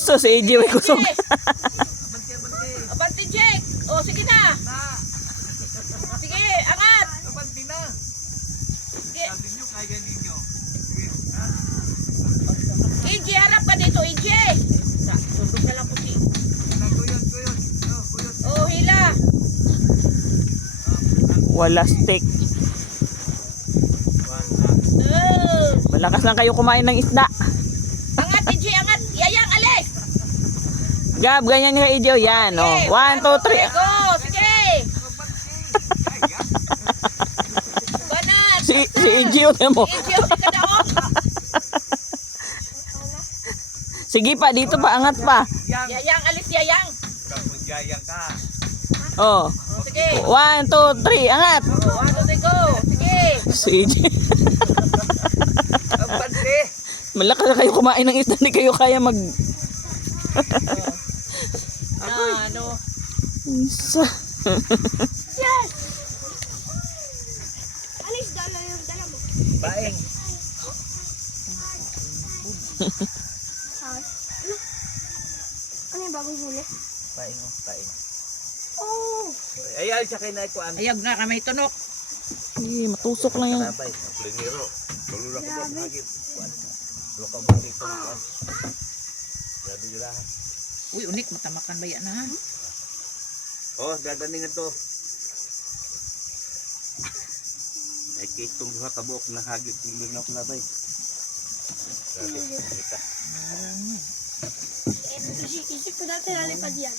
So, si AJ may kusog. Abante, Jake. O, sige na. Sige, angat. Abanti na. Sige. Sabi nyo, kaya ninyo. AJ, harap ka dito, AJ. Sundog na lang po si. Kuyot. Oh, kuyot. Oh, hila. Wala stick. Oh. Malakas lang kayo kumain ng isda. Angat, AJ, angat. Yayang, alis. Gab, ganyan yung AJ. Yan, oh. 1, 2, 3. Go, sige. Banat. Si AJ, yun mo. AJ, hindi ka na, oh. Sige pa, dito pa, angat pa. Yayang, alis, yayang. Kapag yayang ka. Oh. Oh, sige. 1, 2, 3, angat. Oh, 1, 2, 3, go. Sige. Si AJ. Abanti. Malakas na kayo kumain ng isda. Hindi kayo kaya mag... Ano? Isa. Yes! Alis, dala yung dala mo. Baeng. Ano? Ano yung bagong huli? Baeng. Oh! Ayan, siya kayo na ikuan. Ayag na kami tunok. Matusok lang yung... Sabay, pliniro. Tulula ko ba hagit. Lo ka ba dito kuan. Grabe jura. Uy, unik, matamakan ba yan, ha? Oh, dadaningan to. Ay kitong duha ka buok na hagit ng na kulabay. Grabe, kita. Isip ko dati nalipad yan.